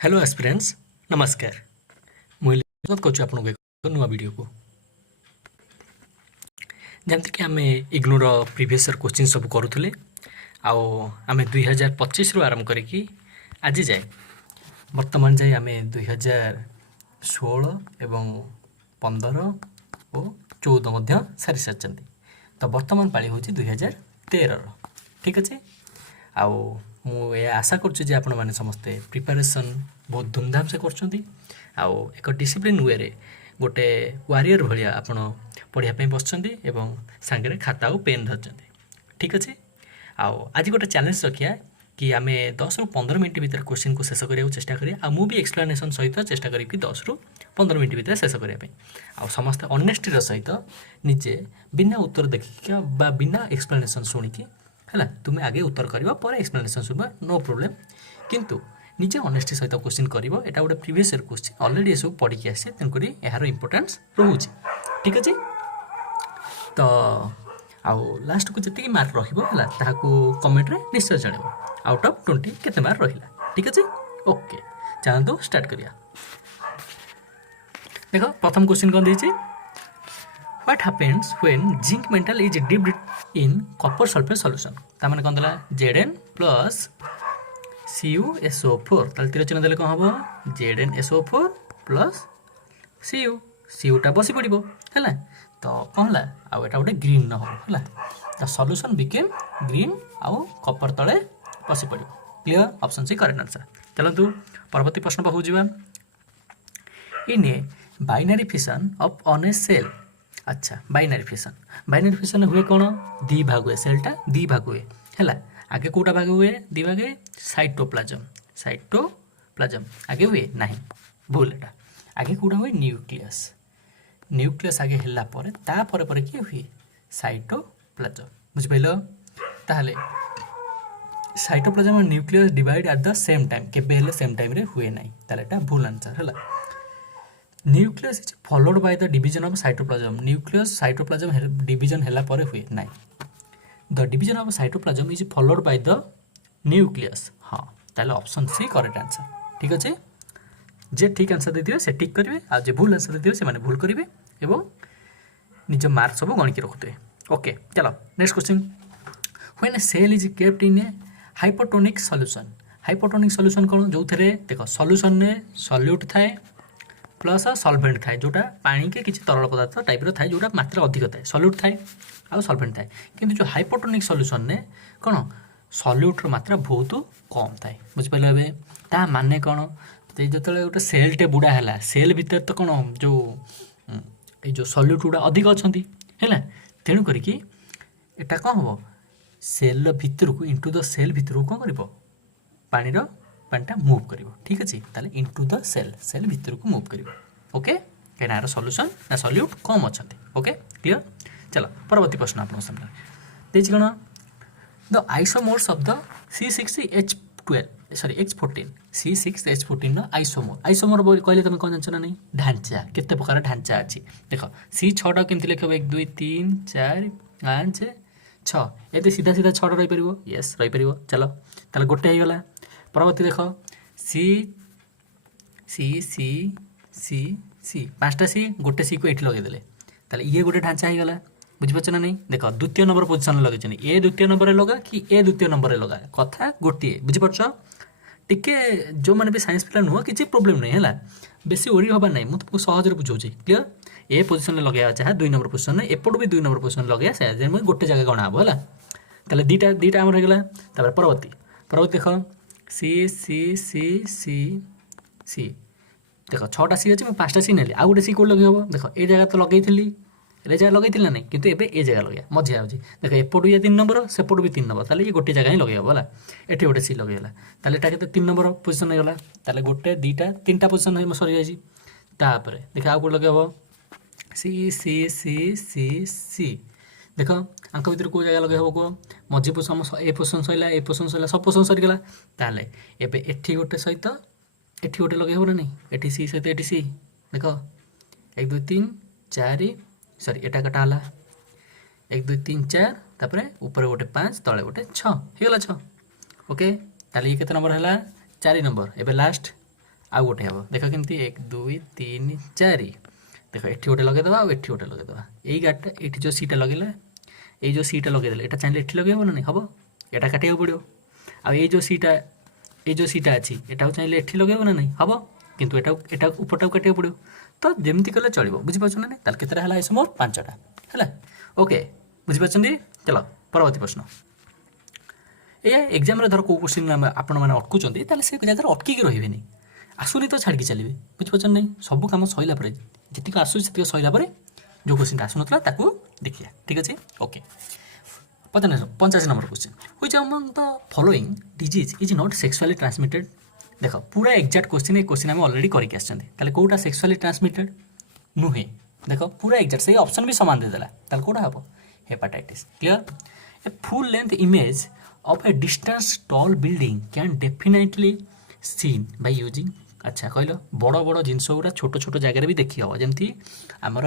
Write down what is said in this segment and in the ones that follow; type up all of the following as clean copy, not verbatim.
Hello aspirants नमस्कार मुझे स्वागत करुँ आपको एक नुआ वीडियो को जमीक आम इग्नोर प्रीवियस क्वेश्चन सब करूँ आम 2025 रु आरंभ करी आज जाए वर्तमान जाए आम 2016 एवं 15 और 14 सारी सारी तो वर्तमान पाली हूँ 2013 ठीक अच्छे आउ मुझे आशा करुँचे आपण मैंने समस्ते प्रिपेरेसन बहुत धूमधाम से कर डिसिप्लिन वे रे गोटे वारियर भाया आप पढ़ाई बसुँच सांगे खाता और पेन धरते ठीक अच्छे आज गोटे चैलेंज रखिया कि आम 10 ରୁ 15 मिनट भितर क्वेश्चन को शेष करने चेष्टा करिया मु भी एक्सप्लेनेशन सहित चेष्टा करी 10 ରୁ 15 मिनट भितर शेष करने समस्त ऑनेस्टी सहित निजे बिना उत्तर देखिक बिना एक्सप्लेनेशन शुणिकी है तुम्हें आगे उत्तर कर एक्सप्लेनेशन शुणवा नो प्रोब्लेम किंतु निजे ऑनेस्टी सहित क्वेश्चन कर यहाँ गोटे प्रीवियस ईयर क्वेश्चन ऑलरेडी सब पढ़ी आसे तेणुक यार इंपोर्टेंस रोचे ठीक अच्छे तो आउ लास्ट को जी मार्क रहा कमेंट रे निश्चय जन आउट ऑफ 20 केते मार्क रहा ठीक अच्छे ओके चलते स्टार्ट करिया देख प्रथम क्वेश्चन कौन देती what happens when zinc metal is dipped in copper sulphate solution तामाने कौन देला Zn प्लस CuSO4 ताले तीर चिन्ह देले कौन हम ZnSO4 प्लस Cu टा बसी पड़ो है तो कौन है आउ एटा गोटे ग्रीन न हो है द सॉल्यूशन बिकेम ग्रीन आउ कपर तले बसी पड़ो clear option C correct answer चलतु परवर्ती प्रश्न पाखु जीवा in a binary fission of on a cell अच्छा बाइनरी फिशन हुए कौन दी भाग हुए सेलटा दी भाग हुए है आगे कोटा भाग हुए दी भागे साइटोप्लाज्म आगे हुए ना भूल एटा आगे कोटा हुए न्यूक्लियस आगे हला पर किए हुए साइटोप्लाज्म बुझिपाइल ताहले साइटोप्लाज्म और nucleus divide at the same time केबे सेम टाइम रे हुए ना ताहले एटा भूल आंसर है nucleus is followed by the division of cytoplasm nucleus cytoplasm division हला पर हुए ना the division of cytoplasm is followed by the nucleus हाँ ताहले ऑप्शन सी करेक्ट आंसर ठीक अच्छे जे ठीक आंसर देते से ठीक करेंगे आ जे भूल आंसर देते से भूल करेंगे एवं निज मार्क सब गणिकी रखुए ओके चलो next question when a cell is kept in a hypotonic solution कौन जो थे देख सॉल्यूशन ने सॉल्यूट थाए प्लस सॉल्वेंट थाए जोटा पानी के किसी तरल पदार्थ टाइप थाए जोटा मात्रा अधिक थाए सॉल्यूट थाए आउ सॉल्वेंट थाए किंतु जो हाइपोटोनिक सॉल्यूशन ने कौन सॉल्यूट मात्रा बहुत कम थाए बुझिपारे ए ता माने कौन जो गोटे सेलटे बुड़ा है सेल भितर तो कौन जो सल्यूट गुड़ा अधिक अच्छा है तेणु करके एटा कौन हम सेल भितर को इंटू द सेल भितर को कौन कर पानीटा मुव कर ठीक अच्छे ताले इंटू द सेल भितर को मुव कर ओके कहीं यार सल्यूशन ना सल्यूट कम अच्छा ओके क्लियर चलो परवर्ती प्रश्न आप सामने देखिए कौन the isomers of the H14 C6H14 isomer कहले तुम कौन जान ना नहीं ढांचा केते प्रकार ढांचा अच्छी देख सी 6टा केमती लिख 1 2 3 4 5 6 ये सीधा सीधा 6टा रही पार यस रही पार चलो ताले गोटे हो गला परवर्ती देख सी सी सी सी सी 5टा सी गोटे सी को ये लगेदे ताले ये गोटे ढांचा हो गला बुझीपार ना नहीं देख द्वितीय नंबर पोजिशन लगे ए द्वितीय नंबर लगा कि ए द्वितीय नंबर लगा कथा गोटे बुझीपार टिके जो मैंने भी साइंस पिला नुह किसी प्रोब्लेम नहीं है बेसी ओरी हबार नहीं मुझे तुमको सहज बुझाऊँ क्लियर ए पोजिशन में लगे चाहे 2 नंबर पोजिशन में एपट भी 2 नंबर पोजिशन लगे से गोटे जगह गणा हम है ताले दीटा आम होगा परवर्ती देख सी सी सी सी सी देख 6टा सी अच्छे 5टा सी नेली आउ गोटे सी कौन लगे हम देख ए जगह तो लगे ए जगह लगे ना नहीं कितु ए जगह लगे मझे आज देख एपटू ये 3 नंबर सेपटू भी 3 नंबर ताले ये गोटे जगह ही लगे हम है एटी गोटे सी लगेगा ताले एटा के 3 नंबर पोजिशन होगा ताले गोटे 2टा 3टा पोजिशन सरी जापर देख आउ कौन लगे हम सी सी सी सी सी देख आंक भर कौ जगह लगे हम कह मझी पोजिशन ए पोजिशन सरला ए पोजिशन सरला सब पोजिशन सरीगला ताले एबे एठी गोटे सहित एठी गोटे लगे हम ना नहीं एठी सी सहित एठी सी देख 1 2 3 4 सॉरी एटा कटा हला 1 2 3 4 तापर ऊपर गोटे 5 तले गोटे 6 होगा 6 ओके ताले ये केते नंबर है 4 नंबर एबे लास्ट आउ गोटे हे देख केमती 1 2 3 4 देख एठी गोटे लगेदेवा और एठी गोटे लगेदेवा यही गाड़ीटा ये जो सीटा लगेला ये जो सीटा लगेदेले यहाँ चाहिए एठी लगे ना नहीं हम यहाँ काटा पड़ो आ जो सीटा अच्छी यहाँ चाहिए एठी लगे ना नहीं हम किंतु एटा उपरटा काटा पड़ो तो जमती कले चलो बुझीपार ना नहीं केतटा है आइसोमर 5टा है ओके बुझीपार चलो परवर्ती प्रश्न ये एग्जाम धर कौ क्वेश्चन आपण मैंने अटकुंट से जगह अटकिक रही आसुनी तो छाड़ी चलिए बुझीपार नहीं सब कम सरला जी आसूँ से सरला जो क्वेश्चन आसूना देखिए ठीक अच्छे okay 85 number question which among the following disease is not sexually transmitted देख पूरा एक्जाक्ट क्वेश्चन ये क्वेश्चन आम अलरेडी करके आसते कौटा सेक्सुअली ट्रांसमिटेड नुहे देख पूरा एक्जाक्ट से ऑप्शन भी सामान देदेला कौटा हम hepatitis clear a full length image of a distance tall building can definitely seen by using अच्छा कहल बड़ बड़ जिनस गुड़ा छोट छोट जगह भी देखी हम जमी आमर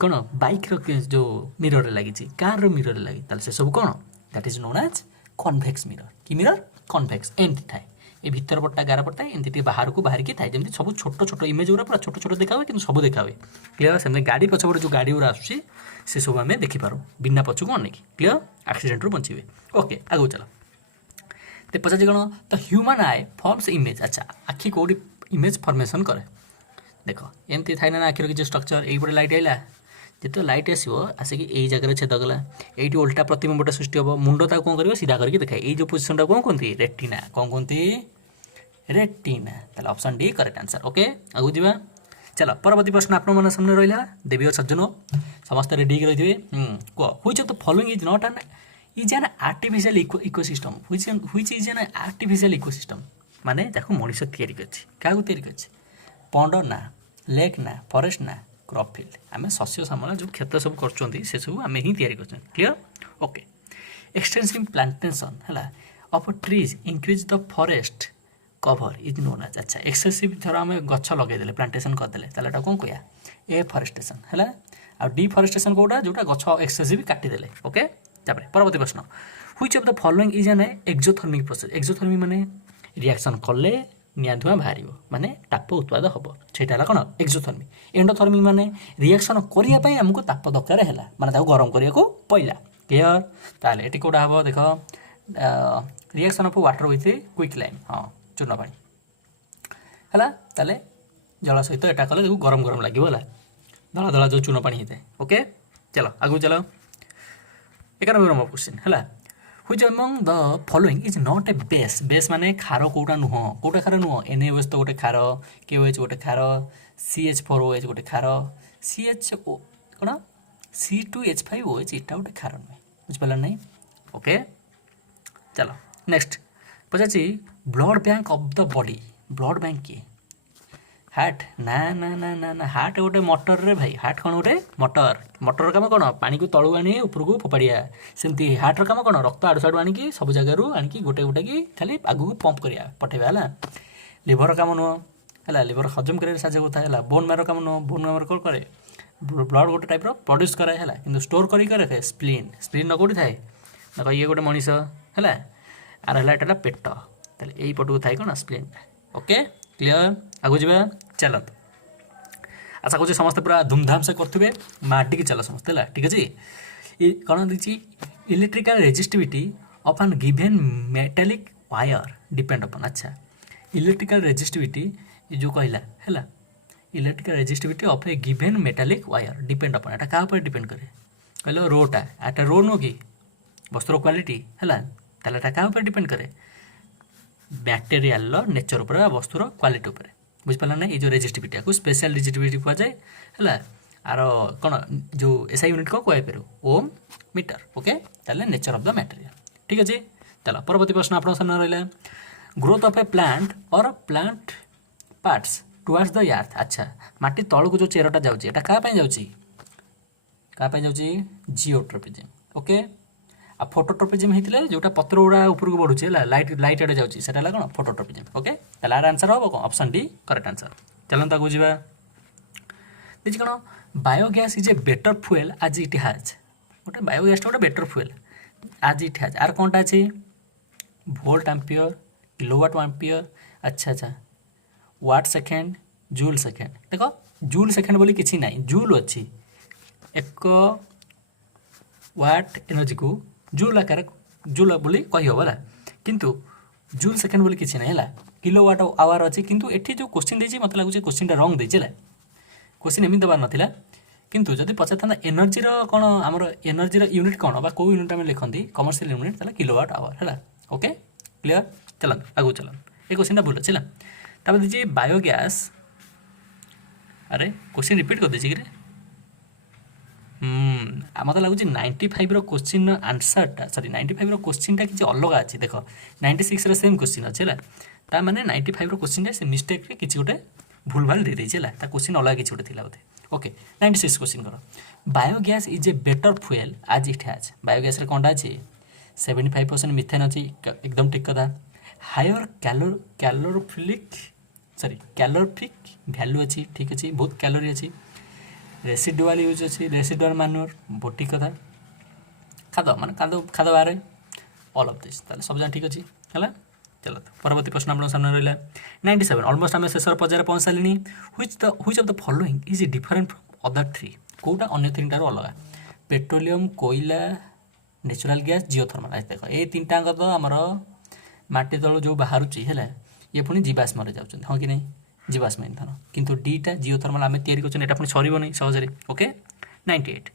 कौन बाइक जो मिरर लगी कार मिरर लगी से सब कौन that is known as convex mirror कि मिरर कन्वेक्स एमती थाए ये भीतर पट्टा गार पट्टा एमती बाहर को बाहर की थाए जमी सब छोट छोट इमेज गुरा पूरा छोट छोट देखा हुए कि सब देखा हुए क्लियर से गाड़ी पछपटे जो गाड़ी गुरा आसूँ से सब आम देखिपार बिना पछक अनेक क्लियर एक्सीडेंट रू बचे ओके आगे चलो तो पचार कौन the human I forms image अच्छा आखि कौटी इमेज फॉर्मेशन करे देख एमती थाए ना आखिर किसी स्ट्रक्चर यहीपटे लाइट आइला जो लाइट आसो आसिक यही जगह छेदगला ये उल्टा प्रतिबिंबटा सृष्टि हम मुंड ताक कौन कर सीधा करके देखा ये जो पोजिशन कौन कहते रेटिना कौन कहते रेटिना ताले option D correct answer okay आगु जीवा चलो परवर्ती प्रश्न आप सामने रहा देवी और सज्जन समस्त रेडी रही थे कह which of the following is not an artificial ecosystem which is an artificial ecosystem माने ताको मनुष्य तैयारी करछि क्या तैयारी पंड ना लेक ना फॉरेस्ट ना क्रॉप फील्ड आम शस्य सामना जो क्षेत्र सब कर सब आम ही तैयारी कर क्लियर ओके एक्सटेंसिव प्लांटेशन है of trees increase the forest cover is known as अच्छा एक्सेसिव थर आम गछ लगेदे प्लांटेशन करदे कौन कह एफरेस्टेशन है आ डिफरेस्टेशन कौटा जोटा गछ एक्सेसिव काटिदेले ओके तापर परवर्ती प्रश्न which of the following is an exothermic process exothermic माने रिएक्शन कले निया धुआं बाहर माने ताप उत्पाद हम सेटा कौन एक्सोथर्मिक एंडोथर्मिक माने रिएक्शन करने आमको ताप दरकार है माने गरम करने को पड़ा क्लियर ताले एटी कौटा हम देख reaction of water with quick lime हाँ चूर्ण पानी है ताले जल सहित एटा कले गरम गरम लगे धला धला जो चूर्ण पानी होता है ओके चलो आगू चलो 91 नंबर क्वेश्चन है which among the following is not a base base माने खार कौटा नुह कौटा खार नुह NaOH तो गोटे खार KOH गोटे खार CH4OH गोटे खार CHO कौन C2H5OH इटा गोटे खार नुहे बुझिपार नहीं ओके चलो next Pachar blood bank of the body blood bank किए हार्ट ना ना ना ना ना हार्ट गोटे मोटर रे भाई हार्ट कौन गोटे मोटर मोटर काम कौन पानी को तलू आनी उपरको फोपाड़िया सेमती हार्टर काम कौन रक्त आड़ू साड़ू आनिकी सब जगह आनिकी गोटे गोटे की खाली आगू पंप करिया पठेबा है लिभर काम नुह है लिभर हजम कर साहय होता है बोन मैरो काम नुह बोन मैरो कौन करे ब्लड गोटे टाइप प्रोड्यूस कराए है कि स्टोर कर स्प्लीन स्प्लीन कौटी थाए ना ये गोटे मनीष है आर है पेट ताले यही पटू थाए कौन स्प्लीन ओके क्लियर आगु जा चलत आशा करूँ समस्ते पूरा धूमधाम से करेंगे माटी की चल समस्ते है ठीक अच्छे ये कौन देखिए electrical resistivity of an given metallic wire depend अपन अच्छा इलेक्ट्रिकल रेजिस्टिविटी जो कहला है electrical resistivity of a given metallic wire depend अपन एटा क्या डिपेंड करे कहल रोटा एटा रो नो कि वस्त्र क्वालिटी है ताले एटा क्या डिपेंड करे मटेरियल नेचर उपर वस्तुर क्वालिटी उपर बुझिपारा ना ये जो रेजिस्टिविटी को स्पेशल रेजिस्टिविटी कह जाए है आर कौन जो एसआई यूनिट को कह ओम मीटर ओके ताले नेचर ऑफ द मटेरियल ठीक अच्छे चलो परवर्ती प्रश्न आप सामने रहा ग्रोथ ऑफ ए प्लांट और plant parts towards the earth अच्छा माटी तल को जो चेरटा जाऊँगी एटा क्या जाऊँगी जियोट्रोपिज्म ओके आ फोटोट्रोपिज्म होता है जोटा पत्र गुड़ा ऊपर को बढ़ुचे लाइट लाइट आड़े जाऊँगी से कौन फोटोट्रोपिज्म ओके ताले आर आंसर हम कौन ऑप्शन डी करेक्ट आंसर चलता आगे जा देखिए कौन biogas is a better fuel आज इट हैज गोटे बायोगैस गोटे बेटर फ्यूएल आज इट हैज आर कौनटा अच्छे वोल्ट एम्पियर किलोवाट एम्पियर अच्छा अच्छा वाट सेकेंड जूल सेकेंड देख जूल सेकेंड बोली किसी ना जूल अच्छी एक वाट एनर्जी को जूल आकार जूल बोली कही हम है किंतु जूल सेकेंड बोली किसी ना है किलो वाट आवर अच्छी किंतु एठी जो क्वेश्चन देछि मते लागुचे क्वेश्चन टा रॉन्ग देछि क्वेश्चन एमि दबार नथिला किंतु जदि पचार एनर्जी कौन आमर एनर्जी यूनिट कौन बा को यूनिट आम लिखती कमर्शियल यूनिट ताला किलोवाट आवर है ओके क्लियर चलन आगु चलन ये क्वेश्चन टा भूल अच्छे तापर दीजिए बायोगैस अरे क्वेश्चन रिपीट कर दीजिए कि मत लगुच 95 क्वेश्चन आंसरटा सॉरी 95 क्वेश्चनटा किसी अलग अच्छी देख 96 सेम क्वेश्चन अच्छे है ता माने 95 क्वेश्चन से मिस्टेक रे किसी गोटे भूल भाल दे देछि है क्वेश्चन अलग किसी गोटे थिला बोधे ओके 96 क्वेश्चन कर biogas is a better fuel आज इट हैज बायोगैस रे कोनटा अछि 75% मिथेन अच्छी एकदम ठीक कथा हायर कैलोरिफिक वैल्यू अच्छी ठीक अच्छी बहुत कैलोरी अच्छी रेसिडुआल यूज अच्छी रेसिडुआल मैन्योर बहुत ठीक कथा खाद माने खाद बारे ऑल ऑफ दिस ताले सब जान ठीक अच्छी है चलो परवर्ती प्रश्न आप सामने रहा 97 ऑलमोस्ट आम शेष पर्यायर पहुँच सारे which of the following is different from other three कोटा अन्य तीन टार अलग पेट्रोलियम कोयला नेचुरल गैस जिओथर्माल देख ये तीन टाक तो आमर माटी तल जो बाहर है ये पुणी जीवाश्म जाऊँ हाँ कि नहीं जीवाश्म इंधन किंतु डीटा जिओथर्माल आम या पुणी सर नहीं सहजरे okay 98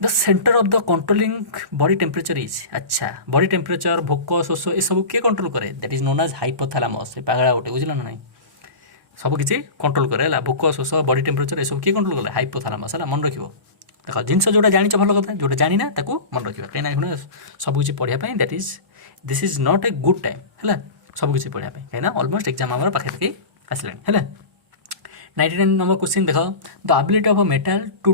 the centre of the controlling body temperature is अच्छा बॉडी टेम्परेचर भोक शोष ये सब किए कंट्रोल करे that is known as hypothalamus पागड़ा गोटे बुझल ना नहीं सब किसी कंट्रोल करे भोक शोष बॉडी टेम्परेचर ये सब किए कंट्रोल कले हाइपोथैलेमस है मन रखियो देख जिनस जोटा जानिच भल कथा जोटा जाना ताको मन रखियो कहीं सब किसी पढ़ाई that is this is not a good time है सब किसी पढ़ाई कहीं ऑलमोस्ट एग्जाम आम पाखे आसला है 99 नंबर क्वेश्चन देख the ability of a metal to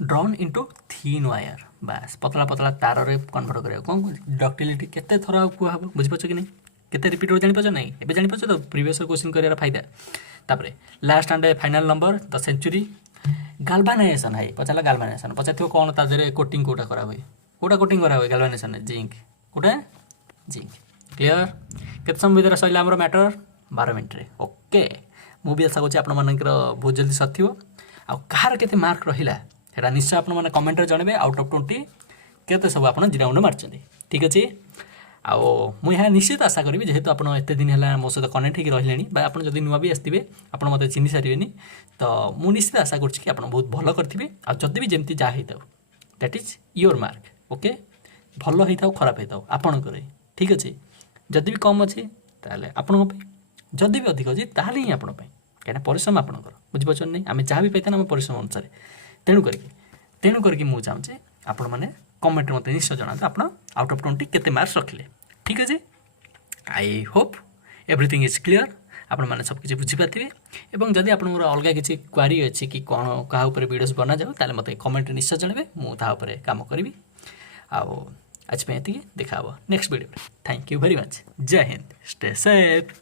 drawn into thin wire बास पतला पतला तार रे कन्वर्ट करिया कौन डक्टिलिटी केते थरा कुआ हबो बुझि पाछो कि नहीं केते रिपीट हो जानि पाछो नहीं एबे जानि पाछो तो प्रीवियस क्वेश्चन करियार फायदा तापरे last and final number the century galvanization है पचाला गाल्वानाइजेशन पचाथियो कौन ता देरे कोटिंग कोटा करा हुए कोटा कोटिंग करा हुए गाल्वानाइजेशन जिंक कोटा जिंक क्लियर केते समय भीतर सइला हमर मैटर 12 मिनिट रे ओके मु भी आशा करछि आपन मानकर बहुत जल्दी सथियो आ कहार केते मार्क रहिला एटा निश्चय आपन माने कमेंट रे जणबे आउट ऑफ 20 केते सब आपन जिराउंड मारचंदी ठीक अछि आ मु यहाँ निश्चित आशा करी जेहेतु आप एत दिन है मो सहित कनेक्ट होकर रही आप जब नुआ भी आसते आप मत चिन्ह सारे तो मुझे निश्चित आशा करुँच आप बहुत भल करेंगे आदि भी जमी जहाँ होता that is your mark okay भल होता खराब होता आपणकर ठीक अच्छे जदि भी कम अच्छे ताले आपण जदि भी अधिक अच्छे ताल ही आपण कहीं परिश्रम आपणकर बुझीपार नहीं आम जहाँ भी पाई आम परिश्रम अनुसार तेणु करके मुझे चाहूँचे आपण मैंने कमेंट मत निश्चय जनातु आप आउट ऑफ 20 केते मार्क्स रखिले ठीक अच्छे I hope everything is clear आपण मैंने सबकि बुझीपारे और जदि आप अलग किसी क्वारी अच्छी कि कौन क्या वीडियोस बना जाओ ताले मत कमेंट निश्चय जनबे मुझे काम करी आज ये देखा next video thank you very much जय हिंद स्टे सेफ।